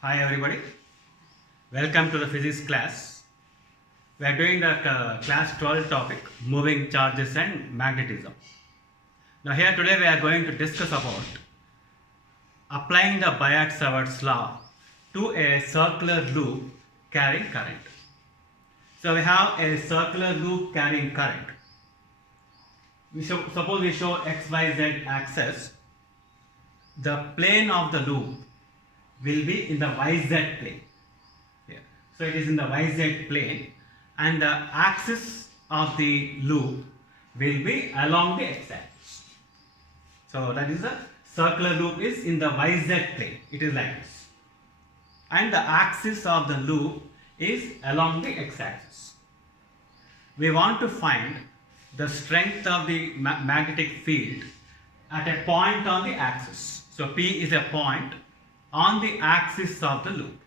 Hi everybody, welcome to the physics class. We are doing the class 12 topic moving charges and magnetism. Now here today we are going to discuss about applying the Biot-Savart's law to a circular loop carrying current. So we have a circular loop carrying current. Suppose we show XYZ axis. The plane of the loop will be in the YZ plane. Here. So it is in the YZ plane and the axis of the loop will be along the x-axis. So that is the circular loop is in the YZ plane. It is like this. And the axis of the loop is along the x-axis. We want to find the strength of the magnetic field at a point on the axis. So P is a point on the axis of the loop.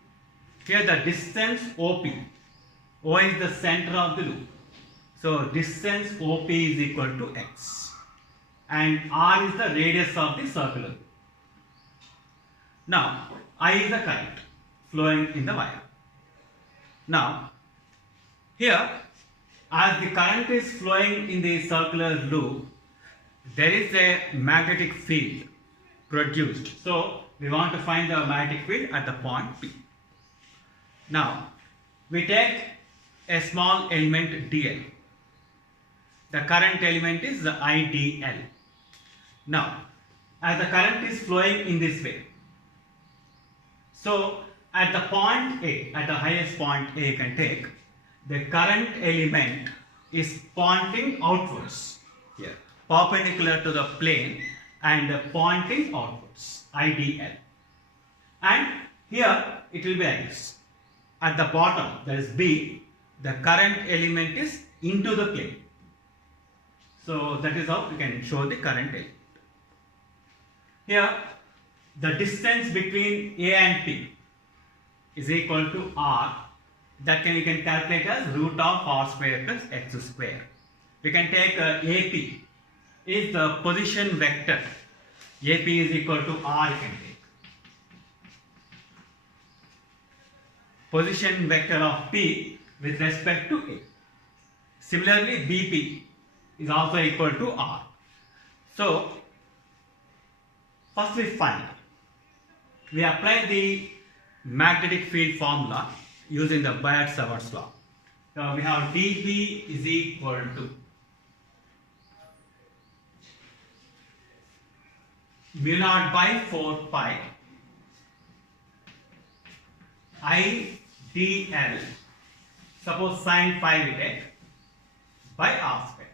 Here the distance OP. O is the center of the loop. So distance OP is equal to x. And R is the radius of the circular loop. Now I is the current flowing in the wire. Now here as the current is flowing in the circular loop, there is a magnetic field produced. So we want to find the magnetic field at the point P. Now we take a small element dl. The current element is the IDL. Now as the current is flowing in this way, so at the point A, at the highest point A you can take, the current element is pointing outwards here, perpendicular to the plane and pointing outwards, IDL. And here it will be like this. At the bottom, that is B, the current element is into the plane. So that is how we can show the current element. Here, the distance between A and P is equal to R. That we can calculate as root of R square plus X square. We can take AP is the position vector. AP is equal to R you can take. Position vector of P with respect to A. Similarly, BP is also equal to R. So, first we apply the magnetic field formula using the Biot-Savart's law. So we have dB is equal to mu naught by 4 pi IDL, suppose sin phi we take, by R square.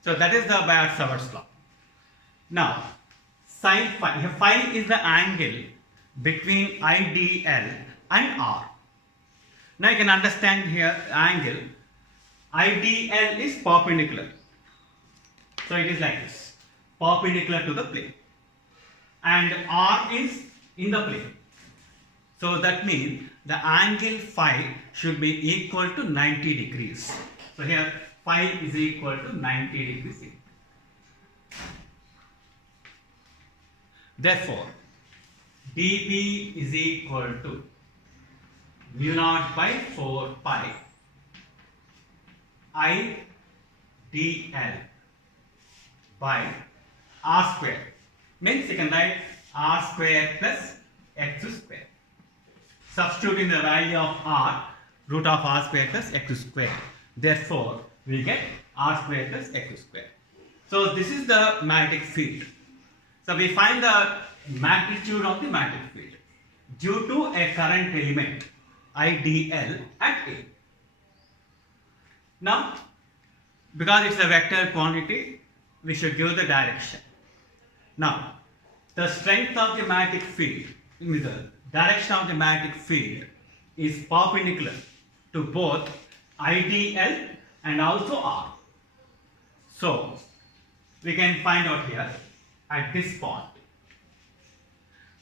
So that is the Biot-Savart's law. Now sin phi is the angle between IDL and R. Now you can understand here angle IDL is perpendicular. So it is like this, perpendicular to the plane. And R is in the plane. So that means the angle phi should be equal to 90 degrees. So here phi is equal to 90 degrees. Therefore, dB is equal to mu naught by 4 pi IDL by R square. Means you can write R square plus X square. Substituting the value of R, root of R square plus X square. Therefore, we get R square plus X square. So this is the magnetic field. So we find the magnitude of the magnetic field due to a current element IDL at A. Now, because it's a vector quantity, we should give the direction. Now, the strength of the magnetic field, the direction of the magnetic field is perpendicular to both IDL and also R. So, we can find out here at this point.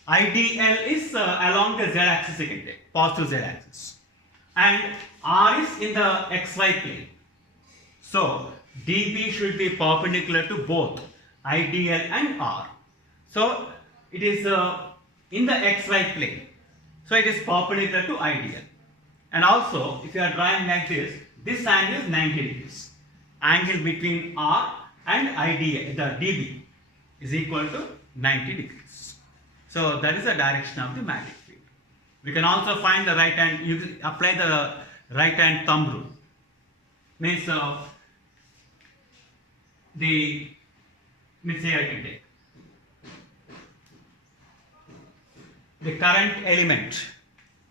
IDL is along the z-axis you can take, positive z-axis. And R is in the xy plane. So, dB should be perpendicular to both IDL and R. So, it is in the xy plane. So it is perpendicular to ideal. And also, if you are drawing like this angle is 90 degrees. Angle between R and ideal, the dB, is equal to 90 degrees. So that is the direction of the magnetic field. We can also find the right hand, you can apply the right hand thumb rule. Means here I can take the current element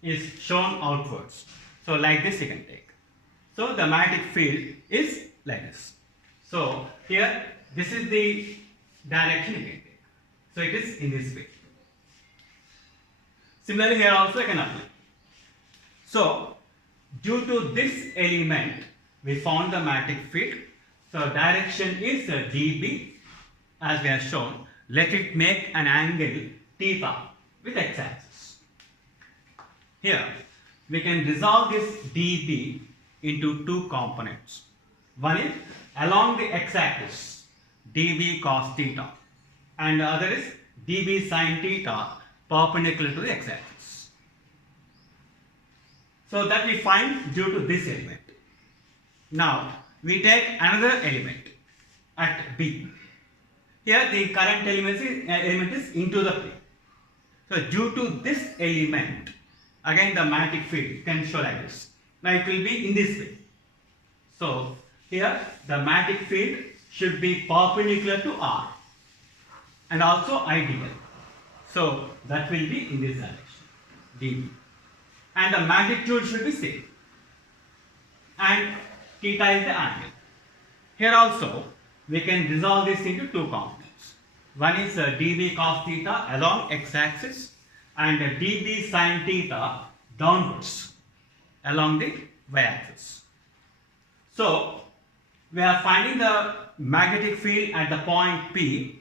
is shown outwards. So like this you can take. So the magnetic field is like this. So here this is the direction you can take. So it is in this way. Similarly here also I can apply. So due to this element we found the magnetic field. So direction is dB as we have shown. Let it make an angle theta with x-axis. Here we can resolve this dB into two components. One is along the x-axis dB cos theta and the other is dB sin theta perpendicular to the x-axis. So that we find due to this element. Now we take another element at B. Here the current element is into the plane. So due to this element, again the magnetic field can show like this. Now it will be in this way. So here the magnetic field should be perpendicular to R and also ideal. So that will be in this direction, dB. And the magnitude should be same. And theta is the angle. Here also we can resolve this into two components. One is dB cos theta along x-axis and dB sin theta downwards along the y-axis. So we are finding the magnetic field at the point P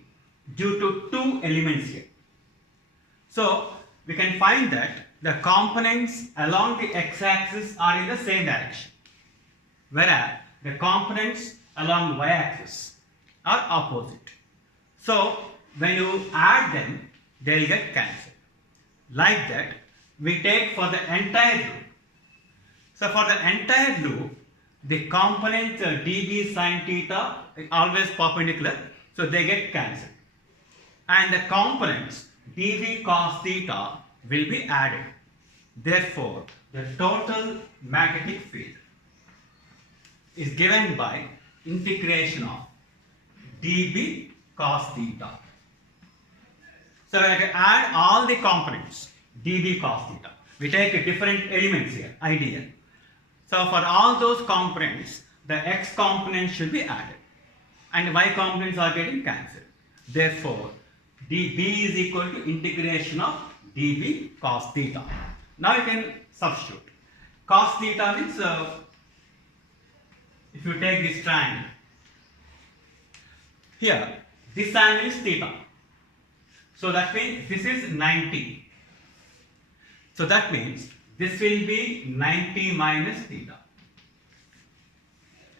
due to two elements here. So we can find that the components along the x-axis are in the same direction, whereas the components along y-axis are opposite. So when you add them, they will get cancelled. Like that, we take for the entire loop. So for the entire loop, the components dB sin theta always perpendicular, so they get cancelled. And the components dB cos theta will be added. Therefore, the total magnetic field is given by integration of dB cos theta. So we can add all the components dB cos theta. We take different elements here, ideal. So for all those components, the x component should be added and y components are getting cancelled. Therefore, dB is equal to integration of dB cos theta. Now you can substitute. Cos theta means if you take this triangle, here this angle is theta. So that means this is 90. So that means this will be 90 minus theta.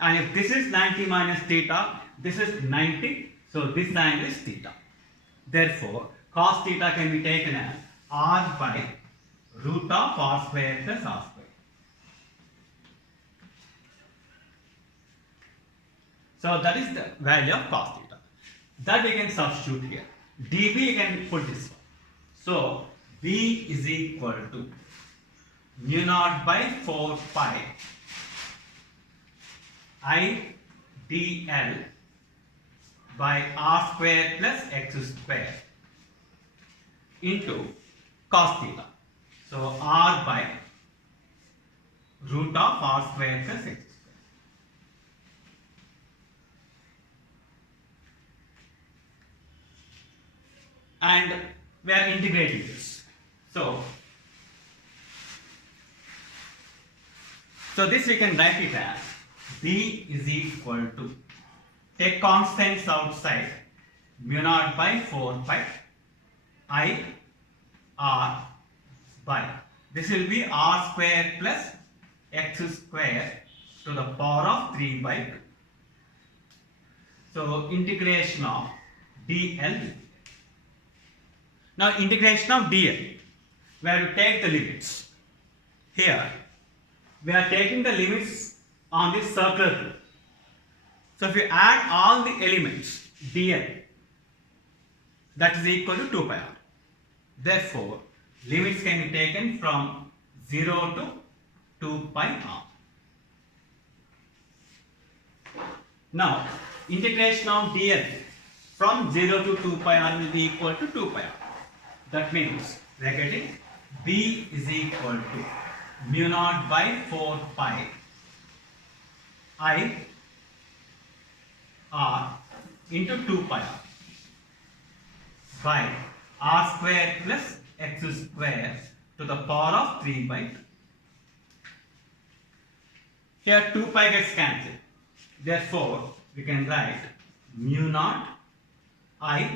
And if this is 90 minus theta, this is 90. So this angle is theta. Therefore, cos theta can be taken as R by root of R square plus R square. So that is the value of cos theta. That we can substitute here. dB you can put this one. So B is equal to mu naught by 4 pi I dl by R square plus x square into cos theta. So R by root of R square plus x square. And we are integrating this. So this we can write it as B is equal to, take constants outside, mu naught by 4 pi I R by, this will be R square plus x square to the power of 3 by 2. So integration of dl. Now integration of dl, we have to take the limits. Here we are taking the limits on this circular loop. So if you add all the elements dl, that is equal to 2 pi r. Therefore limits can be taken from 0 to 2 pi r. Now integration of dl from 0 to 2 pi r will be equal to 2 pi r. That means we are getting b is equal to mu naught by 4 pi I r into 2 pi r by r square plus x square to the power of 3 by 2. Here 2 pi gets cancelled. Therefore we can write mu naught I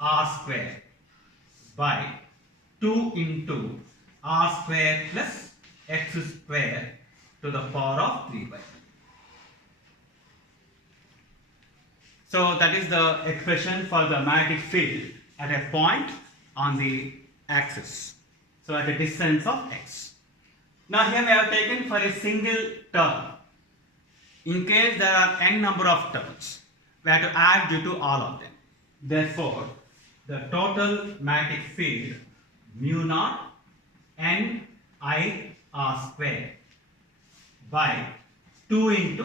r square by 2 into r square plus x square to the power of 3 by 2. So that is the expression for the magnetic field at a point on the axis. So at a distance of x. Now here we have taken for a single term. In case there are n number of terms, we have to add due to all of them. Therefore, the total magnetic field mu naught n I r square by 2 into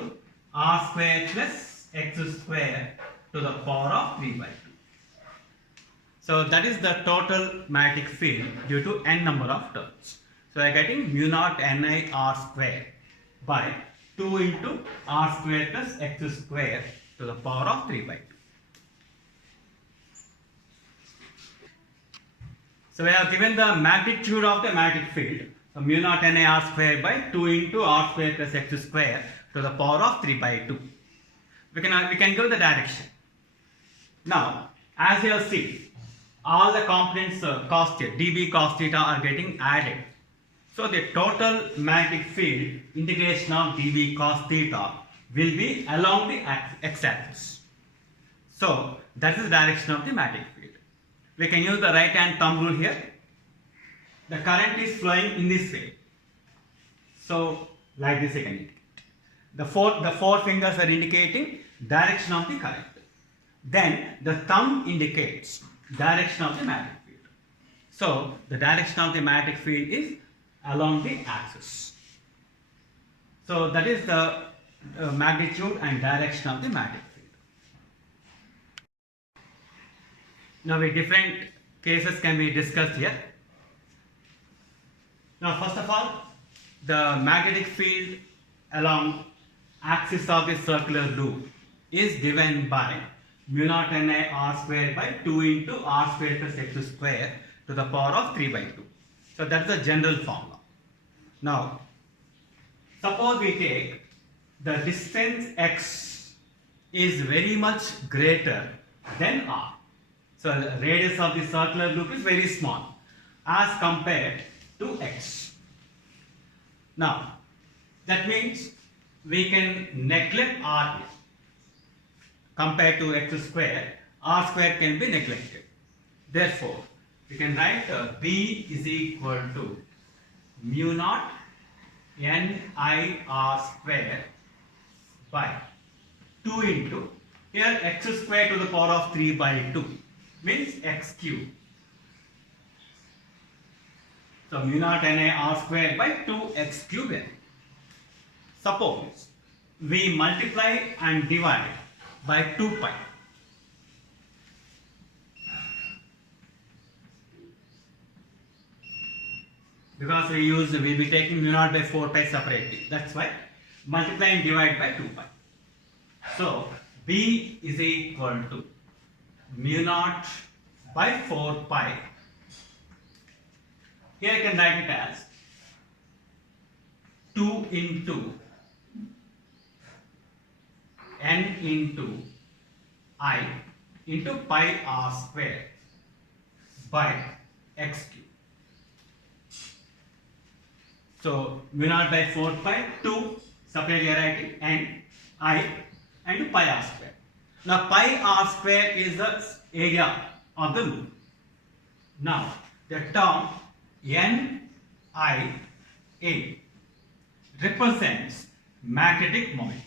r square plus x square to the power of 3 by 2. So that is the total magnetic field due to n number of terms. So I am getting mu naught ni r square by 2 into r square plus x square to the power of 3 by 2. So we have given the magnitude of the magnetic field. So mu naught ni r square by 2 into r square plus x square to the power of 3 by 2. We can give the direction. Now, as you have seen, all the components cos theta, dB cos theta are getting added. So the total magnetic field integration of dB cos theta will be along the x-axis. So that is the direction of the magnetic field. We can use the right hand thumb rule here. The current is flowing in this way. So like this you can indicate. The four fingers are indicating direction of the current. Then the thumb indicates direction of the magnetic field. So the direction of the magnetic field is along the axis. So that is the magnitude and direction of the magnetic field. Now different cases can be discussed here. Now first of all, the magnetic field along axis of the circular loop is given by mu naught ni r square by 2 into r square plus x square to the power of 3 by 2. So that is the general formula. Now suppose we take the distance x is very much greater than r. So the radius of the circular loop is very small as compared to x. Now that means we can neglect r here. Compared to x square, r square can be neglected. Therefore, we can write b is equal to mu naught n I r square by 2 into, here x square to the power of 3 by 2 means x cube. So mu naught ni r square by 2x cube n. Suppose we multiply and divide by 2 pi. Because we'll be taking mu naught by 4 pi separately. That's why multiply and divide by 2 pi. So b is equal to mu naught by 4 pi. Here I can write it as 2 into n into I into pi r square by x cube. So mu naught by 4 pi, 2 separately writing, and I and pi r square. Now pi r square is the area of the loop. Now, the term NIA represents magnetic moment.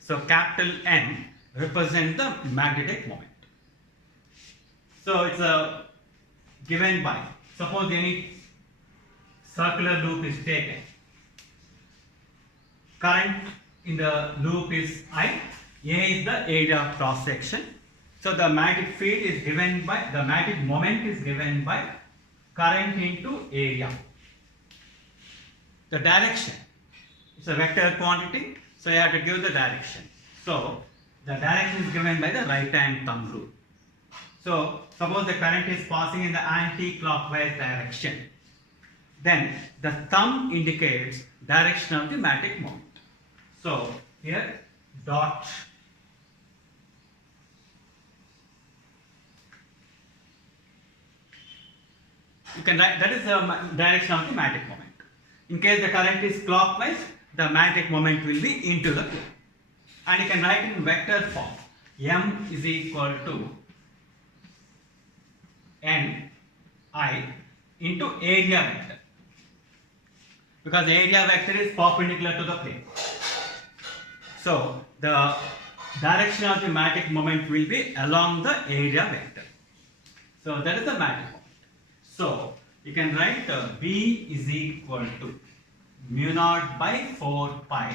So, capital N represents the magnetic moment. So, it's given by, suppose any circular loop is taken. Current in the loop is I. A is the area of cross section. So the magnetic field is given by, the magnetic moment is given by current into area. The direction, it's a vector quantity, so you have to give the direction. So the direction is given by the right hand thumb rule. So suppose the current is passing in the anti-clockwise direction. Then the thumb indicates direction of the magnetic moment. So here dot you can write, that is the direction of the magnetic moment. In case the current is clockwise, the magnetic moment will be into the plane. And you can write in vector form. M is equal to N I into area vector. Because the area vector is perpendicular to the plane. So the direction of the magnetic moment will be along the area vector. So that is the magnetic moment. So you can write B is equal to mu naught by 4 pi.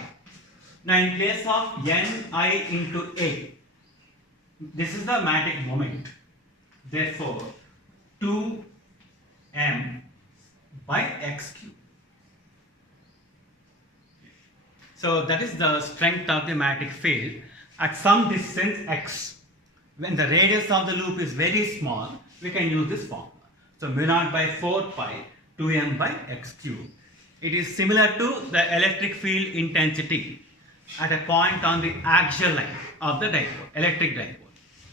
Now in place of Ni into A, this is the magnetic moment. Therefore 2m by x cube. So that is the strength of the magnetic field at some distance x. When the radius of the loop is very small, we can use this formula. So mu naught by 4 pi 2m by x cube. It is similar to the electric field intensity at a point on the axial line of the dipole, electric dipole.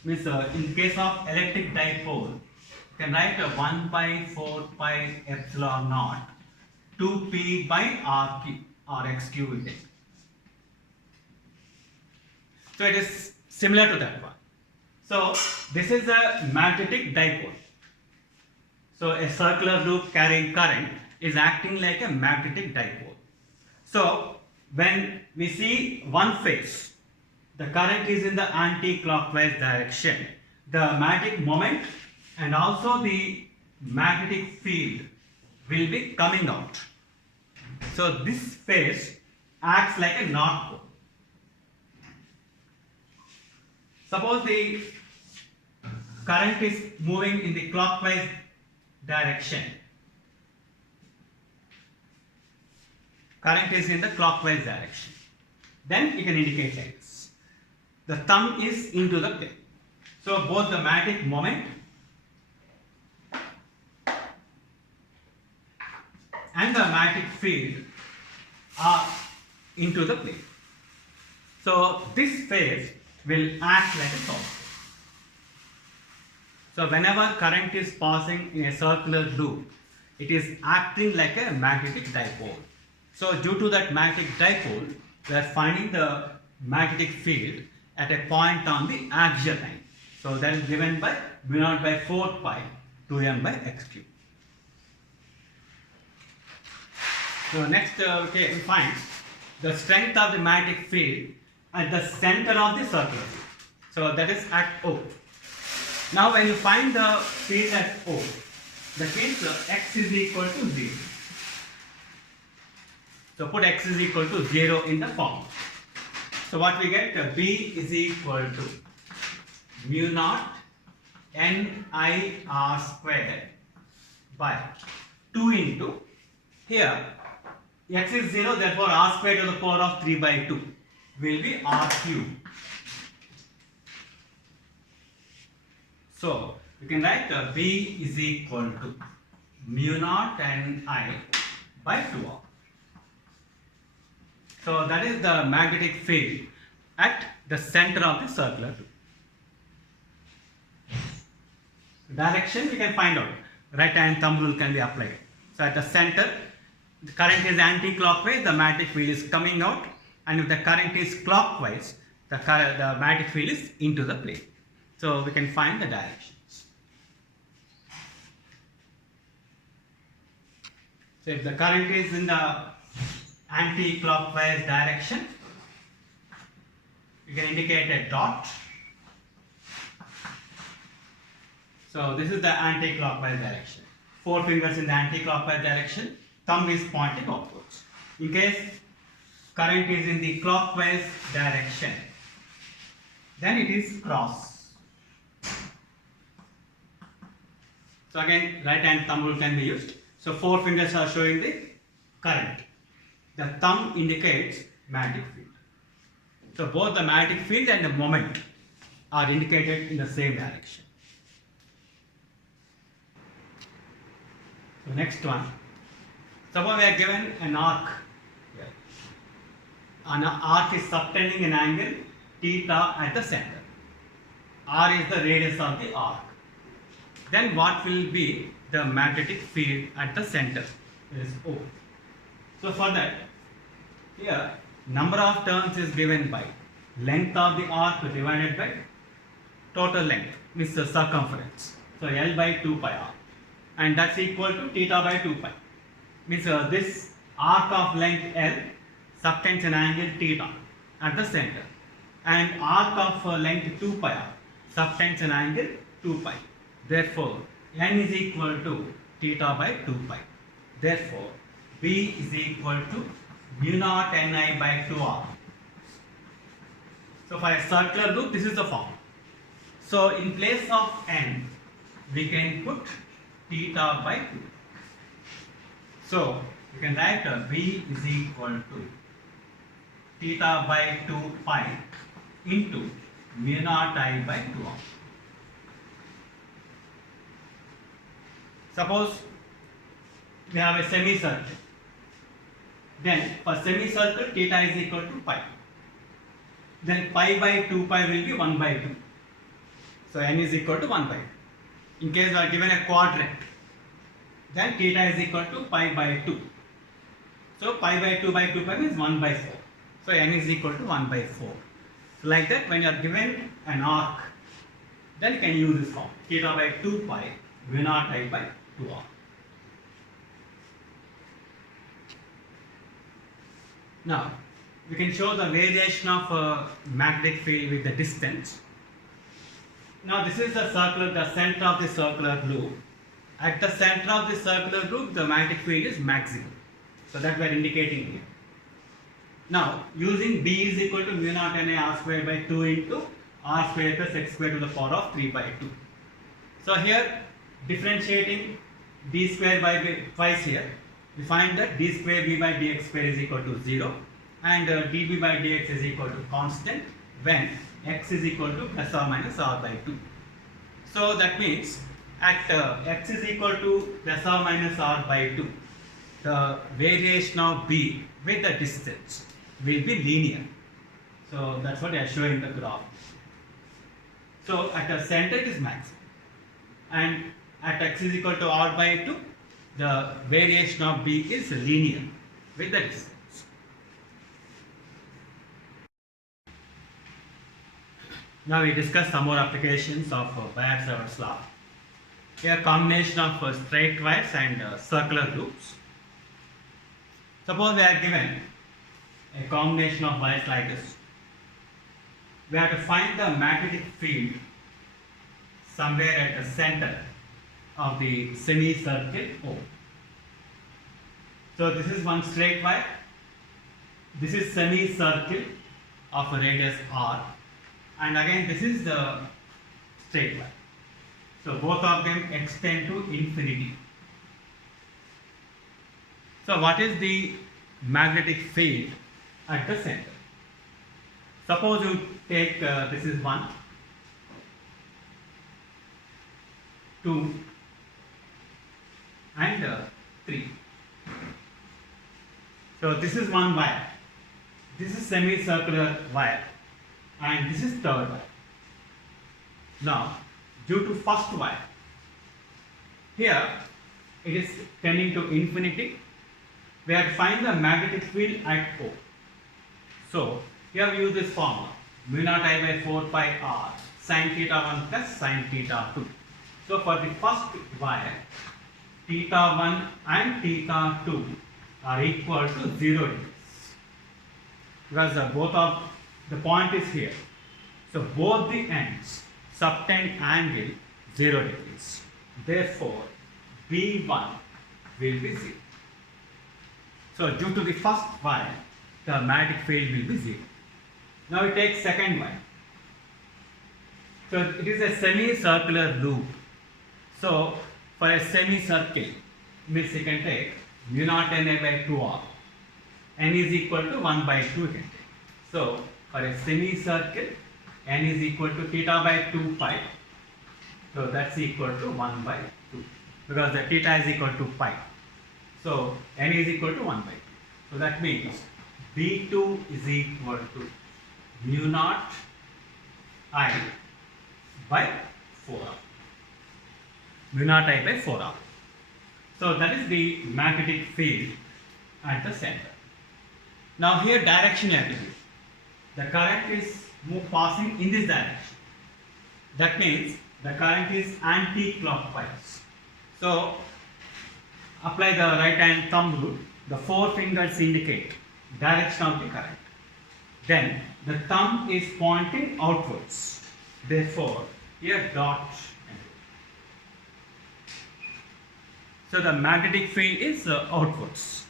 Means in case of electric dipole, you can write 1 by 4 pi epsilon naught 2p by r cube or x cube it is. So it is similar to that one. So this is a magnetic dipole. So a circular loop carrying current is acting like a magnetic dipole. So when we see one phase, the current is in the anti-clockwise direction. The magnetic moment and also the magnetic field will be coming out. So this phase acts like a north pole. Suppose the current is moving in the clockwise direction. Current is in the clockwise direction. Then you can indicate like this. The thumb is into the plane. So both the magnetic moment and the magnetic field are into the plane. So this phase will act like a south pole. So whenever current is passing in a circular loop, it is acting like a magnetic dipole. So due to that magnetic dipole, we are finding the magnetic field at a point on the axial line. So that is given by mu naught by 4 pi 2m by x cube. So next we find the strength of the magnetic field at the center of the circular loop. So that is at O. Now when you find the field at O, that means x is equal to 0. So put x is equal to 0 in the form. So what we get, B is equal to mu naught NIR square by 2 into, here x is 0, therefore r square to the power of 3 by 2 will be r cube. So you can write B is equal to mu naught Ni by 2r. So that is the magnetic field at the center of the circular loop. Direction we can find out. Right hand thumb rule can be applied. So at the center, the current is anti-clockwise, the magnetic field is coming out, and if the current is clockwise, the magnetic field is into the plane. So we can find the directions. So if the current is in the anti-clockwise direction, you can indicate a dot. So this is the anti-clockwise direction. 4 fingers in the anti-clockwise direction, thumb is pointing upwards. In case current is in the clockwise direction, then it is cross. So again, right hand thumb rule can be used. So 4 fingers are showing the current. The thumb indicates magnetic field. So both the magnetic field and the moment are indicated in the same direction. So next one. Suppose we are given an arc. An arc is subtending an angle theta at the center. R is the radius of the arc. Then what will be the magnetic field at the center? It is O. So for that, here number of turns is given by length of the arc divided by total length, means the circumference. So L by 2 pi r, and that's equal to theta by 2 pi. Means this arc of length L subtends an angle theta at the center, and arc of length 2 pi r subtends an angle 2 pi. Therefore, n is equal to theta by 2 pi. Therefore, B is equal to mu naught Ni by 2r. So for a circular loop, this is the form. So in place of n, we can put theta by 2. So you can write B is equal to theta by 2 pi into mu naught I by 2r. Suppose we have a semicircle. Then for semicircle, theta is equal to pi. Then pi by 2 pi will be 1 by 2. So n is equal to 1 by 2. In case we are given a quadrant, then theta is equal to pi by 2. So pi by 2 means 1 by 4. So n is equal to 1 by 4. So like that, when you are given an arc, then you can use this form. Theta by 2 pi mu naught I by 2r. Now, we can show the variation of magnetic field with the distance. Now, this is the circular, the center of the circular loop. At the center of the circular loop, the magnetic field is maximum. So that we are indicating here. Now, using B is equal to mu naught Ni r square by 2 into r square plus x square to the power of 3 by 2. So here, differentiating d square by twice here, we find that d square b by dx square is equal to 0 and db by dx is equal to constant when x is equal to plus or minus r by 2. So that means at x is equal to plus or minus r by 2, the variation of b with the distance will be linear. So that's what I show in the graph. So at the center it is maximum, and at x is equal to r by 2, the variation of b is linear with the distance. Now we discuss some more applications of Biot-Savart's law. Here combination of straight wires and circular loops. Suppose we are given a combination of wires like this. We have to find the magnetic field somewhere at the center of the semicircle O. So this is one straight wire. This is semicircle of a radius r, and again this is the straight wire. So both of them extend to infinity. So what is the magnetic field at the center? Suppose you take this is 1, 2 and 3. So this is one wire. This is semicircular wire and this is third wire. Now, due to first wire, here it is tending to infinity. We have to find the magnetic field at O. So here we use this formula, mu naught I by 4 pi r sin theta 1 plus sin theta 2. So for the first wire, theta 1 and theta 2 are equal to 0 degrees. Because both of the point is here. So both the ends subtend angle 0 degrees. Therefore, B1 will be 0. So due to the first wire, the magnetic field will be 0. Now we take second wire. So it is a semicircular loop. So for a semicircle, means you can take mu naught n by 2r. N is equal to 1 by 2 you can take. So for a semicircle, n is equal to theta by 2 pi. So that's equal to 1 by 2. Because the theta is equal to pi. So n is equal to 1 by 2. So that means B2 is equal to mu naught I by 4r. Mu naught I by 4r. So that is the magnetic field at the center. Now here direction you have to give. The current is passing in this direction. That means the current is anti-clockwise. So apply the right hand thumb rule. The 4 fingers indicate direction of the current. Then the thumb is pointing outwards. Therefore, here dot. So the magnetic field is outwards.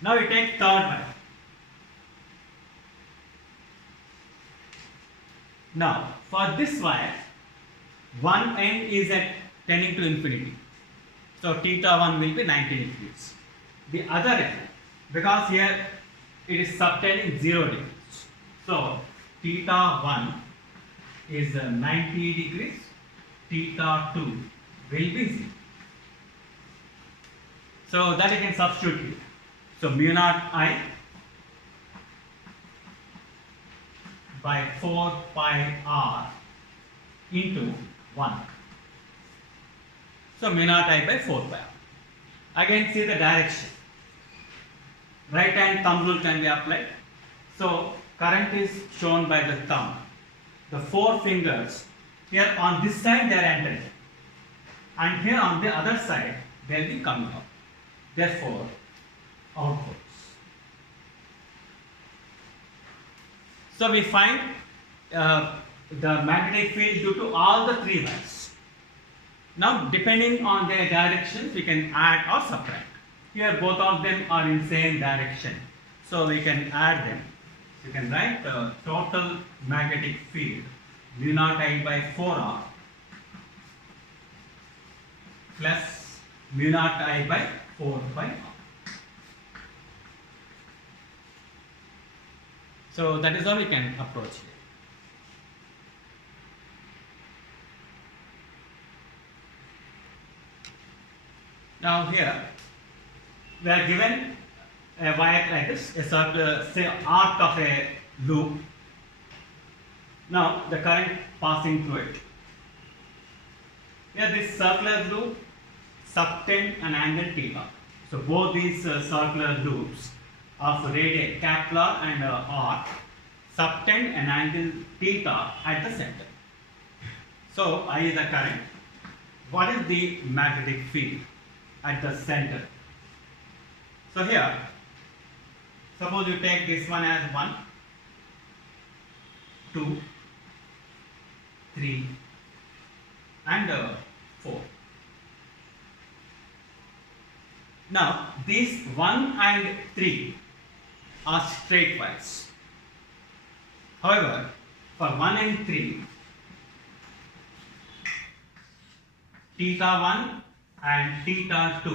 Now we take third wire. Now for this wire, one end is at tending to infinity. So theta 1 will be 90 degrees. The other end, because here it is subtending 0 degrees. So theta 1 is 90 degrees, theta 2 will be 0. So that you can substitute here. So mu naught I by 4 pi r into 1. So mu naught I by 4 pi r. Again see the direction. Right hand thumb rule can be applied. So current is shown by the thumb. The 4 fingers here on this side they are entering, and here on the other side they will be coming out. Therefore, outwards. So we find the magnetic field due to all the 3 wires. Now depending on their directions we can add or subtract. Here both of them are in same direction. So we can add them. You can write the total magnetic field mu naught I by 4r plus mu naught I by 4 by r. So that is how we can approach it. Now here we are given a wire like this, a circular, say arc of a loop. Now the current passing through it. Here this circular loop subtend an angle theta. So both these circular loops of radii Kepler and arc subtend an angle theta at the center. So I is the current. What is the magnetic field at the center? So here, suppose you take this one as 1, 2, 3 and 4. Now these 1 and 3 are straight wires. However, for 1 and 3, theta 1 and theta 2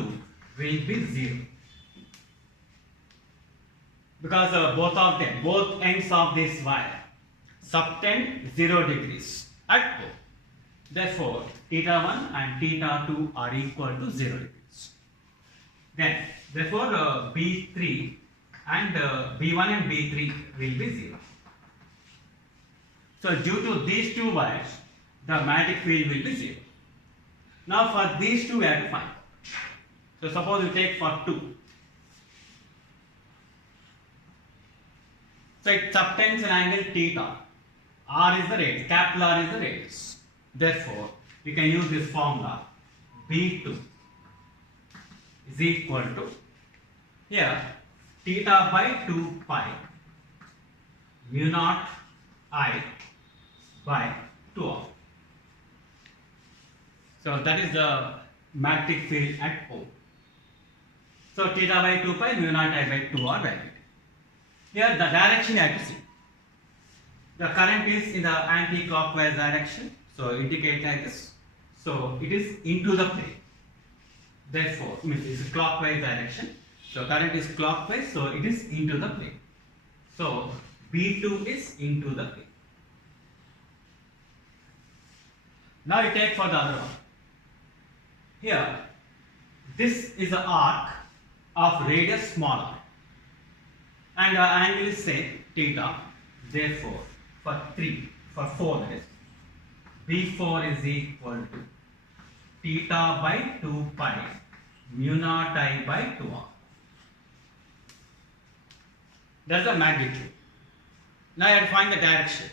will be 0. Because both ends of this wire subtend 0 degrees at both. Therefore, theta 1 and theta 2 are equal to 0 degrees. Then, therefore, B3 and B1 and B3 will be 0. So, due to these 2 wires, the magnetic field will be 0. Now, for these 2 we have to find. So, suppose you take for 2. So, it subtends an angle theta. R is the radius, capital R is the radius. Therefore, you can use this formula B2 is equal to, here, theta by 2 pi mu naught I by 2r. So that is the magnetic field at O. So theta by 2 pi mu naught I by 2r value. Here the direction you have to see. The current is in the anti-clockwise direction, so indicate like this. So it is into the plane. Therefore, means it is clockwise direction. So current is clockwise, so it is into the plane. So B2 is into the plane. Now you take for the other one. Here, this is the arc of radius small r, and our angle is say theta. Therefore, for 4 that is, B4 is equal to theta by 2 pi mu naught I by 2r. That's the magnitude. Now you have to find the direction.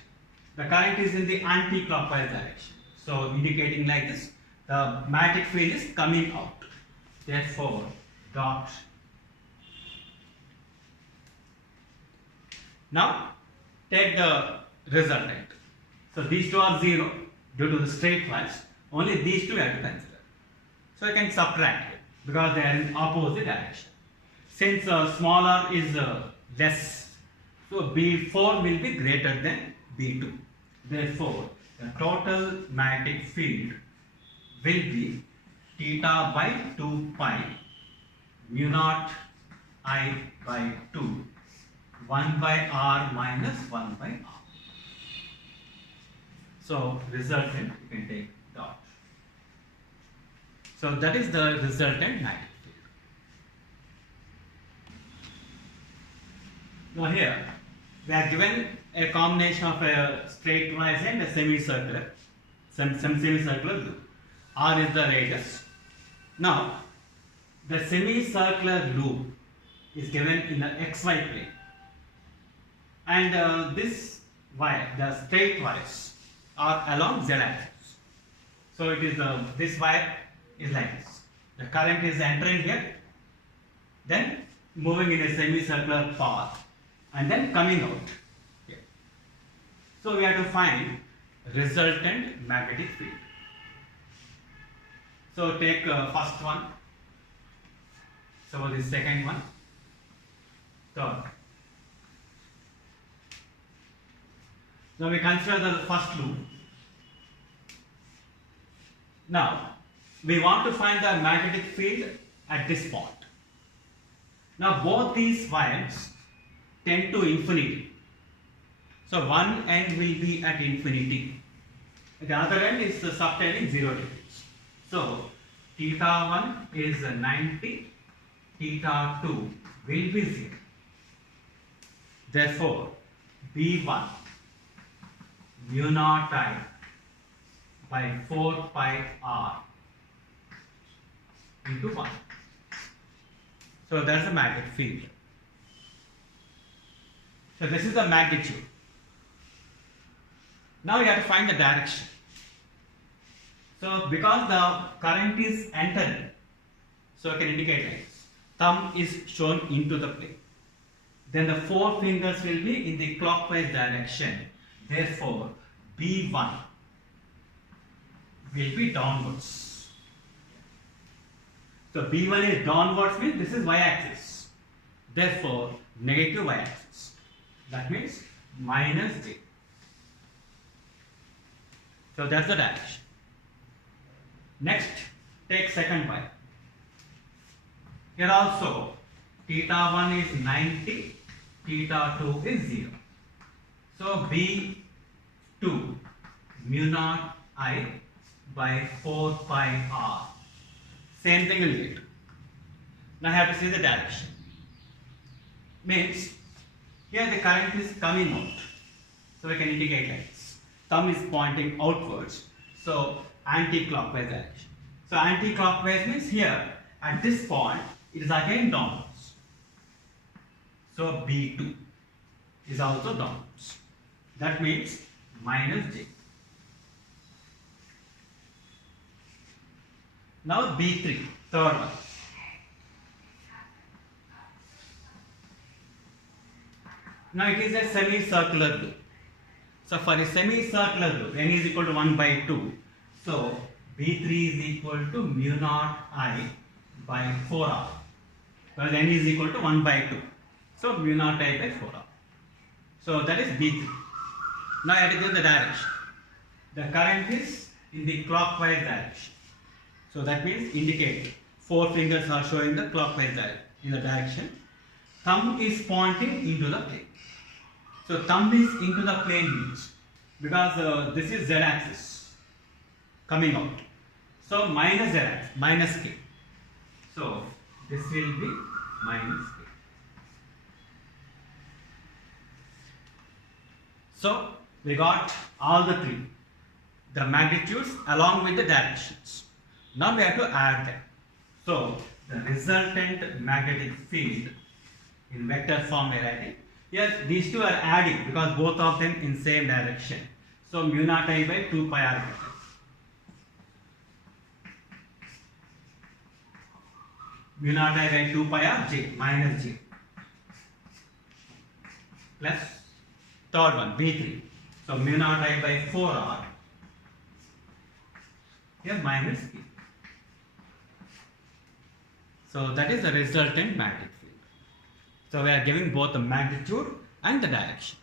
The current is in the anti-clockwise direction. So indicating like this, the magnetic field is coming out. Therefore, dot. Now take the resultant. So these two are 0 due to the straight lines. Only these two you have to consider. So you can subtract it because they are in opposite direction. Since smaller is less, so B4 will be greater than B2. Therefore, the total magnetic field will be theta by 2 pi mu naught I by 2 1 by r minus 1 by r. So resultant you can take dot. So that is the resultant magnetic field. Now here we are given a combination of a straightwise and a semicircular, semicircular loop. R is the radius. Now the semicircular loop is given in the xy plane, and this wire, the straight wires, are along z axis. So it is this wire is like this. The current is entering here, then moving in a semicircular path, and then coming out here. So we have to find resultant magnetic field. So take first one. So this second one, third. Now we consider the first loop. Now we want to find the magnetic field at this point. Now both these wires tend to infinity. So one end will be at infinity. The other end is subtending 0 degrees. So theta 1 is 90, theta 2 will be 0. Therefore, B1 mu naught I by 4 pi r into 1. So that's the magnetic field. So this is the magnitude. Now you have to find the direction. So because the current is entering, so I can indicate like this. Thumb is shown into the plane. Then the 4 fingers will be in the clockwise direction. Therefore, B1 will be downwards. So B1 is downwards means this is y-axis. Therefore, negative y-axis. That means minus j. So that's the direction. Next, take second wire. Here also, theta 1 is 90, theta 2 is 0. So B2 mu naught I by 4 pi r. Same thing will get. Now I have to see the direction. Means here the current is coming out. So we can indicate like this. Thumb is pointing outwards. So anti-clockwise direction. So anti-clockwise means here at this point it is again downwards. So B2 is also downwards. That means minus j. Now B3, third one. Now it is a semicircular loop. So for a semicircular loop, n is equal to 1 by 2. So B3 is equal to mu naught I by 4R. Because n is equal to 1 by 2. So mu naught I by 4R. So that is B3. Now I have to give the direction. The current is in the clockwise direction. So that means indicate. 4 fingers are showing the clockwise direction. Thumb is pointing into the plane. So thumb is into the plane means because this is z-axis coming out. So minus z-axis, minus k. So this will be minus k. So we got all the three, the magnitudes along with the directions. Now we have to add them. So the resultant magnetic field in vector form we are writing. Yes, these two are adding because both of them in same direction. So mu naught I by 2 pi r. Mu naught I by 2 pi r j minus j plus third one B3. So mu naught I by 4r here minus k. So that is the resultant magnetic field. So we are giving both the magnitude and the direction.